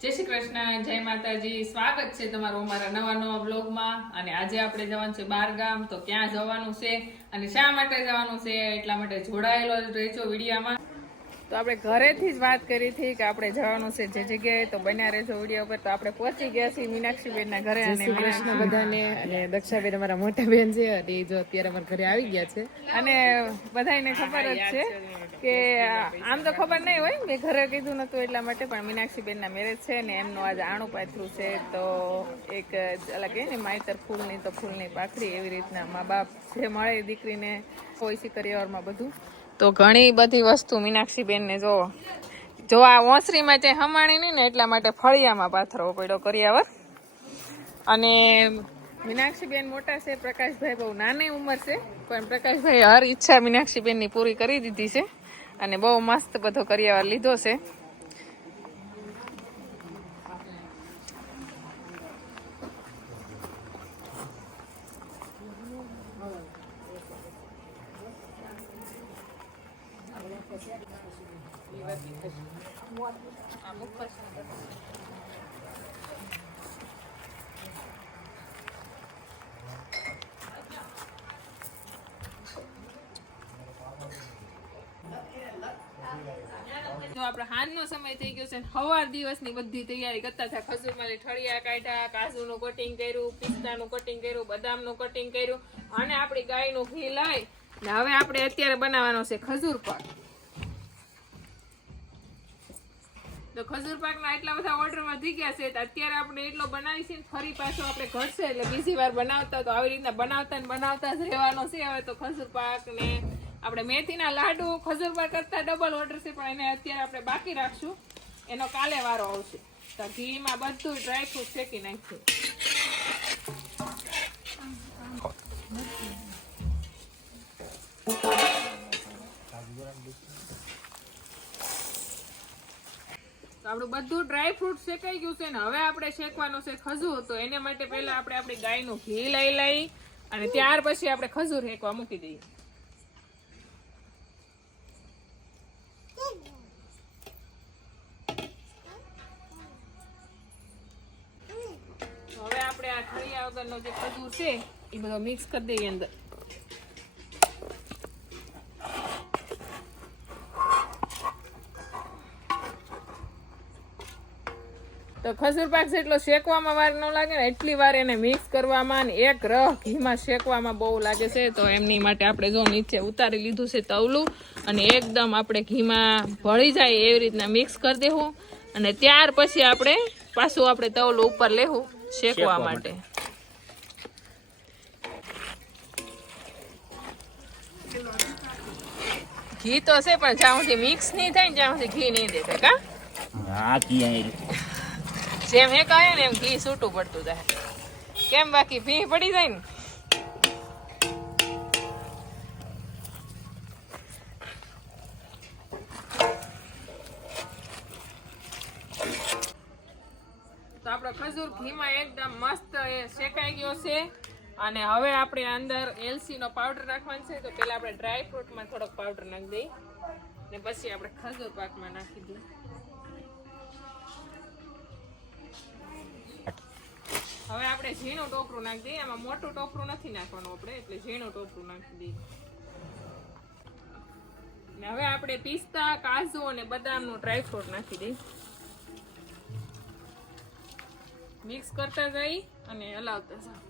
જય શ્રી કૃષ્ણ, જય માતાજી. સ્વાગત છે તમારું અમારા નવા નવા બ્લોગમાં અને આજે આપણે જવાનું છે બાર ગામ તો ક્યાં જવાનું છે અને શા માટે જવાનું છે, એટલા માટે જોડાયેલો રહેજો વિડીયામાં. તો આપણે ઘરેથી જ વાત કરી હતી કે આપણે જવાનું છે જે જગ્યાએ તો બન્યા રહેજો વીડિયો ઉપર તો આપણે પહોંચી ગયા છીએ મીનાક્ષીબેન ના ઘરે અને કૃષ્ણ બધાને. અને દક્ષાબેન અમારા મોટા બેન છે અને એ જો અત્યારે અમારા ઘરે આવી ગયા છે. અને બધાને ખબર જ છે કે આમ તો ખબર નહીં હોય મેં ઘરે કીધું નતું એટલા માટે પણ મીનાક્ષીબેન ના મેરેજ છે ને એમનું આજે આણું પાથરું છે. તો એક અલગ કહે ને માયતર ફૂલની તો ફૂલની પાથરી એવી રીતના મા બાપ જે મળે દીકરીને હોય છે કરિયરમાં બધું. તો ઘણી બધી વસ્તુ મીનાક્ષીબેનને જો જો આ ઓસરીમાં જે હમાણી નહીં ને એટલા માટે ફળિયામાં પાથરવો પડ્યો કરિયાવર અને મીનાક્ષીબેન મોટા છે, પ્રકાશભાઈ બહુ નાની ઉંમર છે, પણ પ્રકાશભાઈ હર ઈચ્છા મીનાક્ષીબેનની પૂરી કરી દીધી છે અને બહુ મસ્ત બધો કરિયાવર લીધો છે. જો આપણે સમય થઈ ગયો છે સવાર દિવસની બધી તૈયારી કરતા હતા. ખજૂરમાંથી ઠળિયા કાઢ્યા, કાજુનું કટિંગ કર્યું, પિસ્તાનું કટિંગ કર્યું, બદામનું કટિંગ કર્યું, અને આપણી ગાયનું ઘી લાવી ને હવે આપણે અત્યારે બનાવવાનો છે ખજૂર પાક તો ખજૂર પાકના એટલા બધા ઓર્ડર વધી ગયા છે તો અત્યારે આપણે એટલો બનાવી છે ને ફરી પાછો આપણે ઘટશે એટલે બીજી વાર બનાવતા તો આવી રીતના બનાવતા ને બનાવતા જ રહેવાનો છે. હવે તો ખજૂર પાક ને આપણે મેથીના લાડુ, ખજૂર પાક કરતા ડબલ ઓર્ડર છે, પણ એને અત્યારે આપણે બાકી રાખશું. એનો કાલે વારો આવશે. તો ઘીમાં બધું ડ્રાયફ્રૂટ શેકી નાખશું આપણું બધું ડ્રાય ફ્રૂટ શેકાઈ ગયું છે ને હવે આપણે શેકવાનું છે ખજૂર. તો એને માટે પહેલા આપણે આપણી ગાયનું ઘી લઈ લઈ અને ત્યાર પછી આપણે ખજૂર શેકવા મૂકી દઈએ. હવે આપણે આ ઠળિયા વગરનો જે ખજૂર છે, એ બધો મિક્સ કરી દઈએ અંદર. તો ખજૂર પાક જેટલો શેકવામાં વાર ન લાગે ને એટલી વાર એને મિક્સ કરવામાં ને એક રહ ઘીમાં શેકવામાં બહુ લાગે છે. તો એમની માટે આપણે જો નીચે ઉતારી લીધું છે તવલું અને એકદમ આપણે ઘીમાં ભળી જાય એવી રીતના મિક્સ કરી દેવું. અને ત્યાર પછી આપણે પાછું આપણે તવલું ઉપર લેવું શેકવા માટે. ઘી તો છે પણ જ્યાં સુધી મિક્સ નહીં થાય ને જ્યાં સુધી ઘી નહીં દેખાય કા? હા ઘી જેમ હે કહે ને એમ ઘી છૂટું પડતું જાય. કેમ બાકી? ભી પડી જાય ને? તો આપણો ખજૂર ઘીમાં એકદમ મસ્ત એ શેકાઈ ગયો છે. અને હવે આપણે અંદર એલસી નો પાવડર નાખવાનો છે. તો પેલા આપણે ડ્રાય ફ્રૂટમાં થોડોક પાવડર નાખી દઈએ. ને પછી આપણે ખજૂર પાકમાં નાખી દઈએ. હવે આપણે ઝીણું ટોપરું નાખી દઈએ. એમાં મોટું ટોપરું નથી નાખવાનું આપણે, એટલે ઝીણું ટોપરું નાખી દઈએ. ને હવે આપણે પિસ્તા, કાજુ અને બદામનું ડ્રાયફ્રૂટ નાખી દઈએ. મિક્સ કરતા જઈ અને હલાવતા જાઓ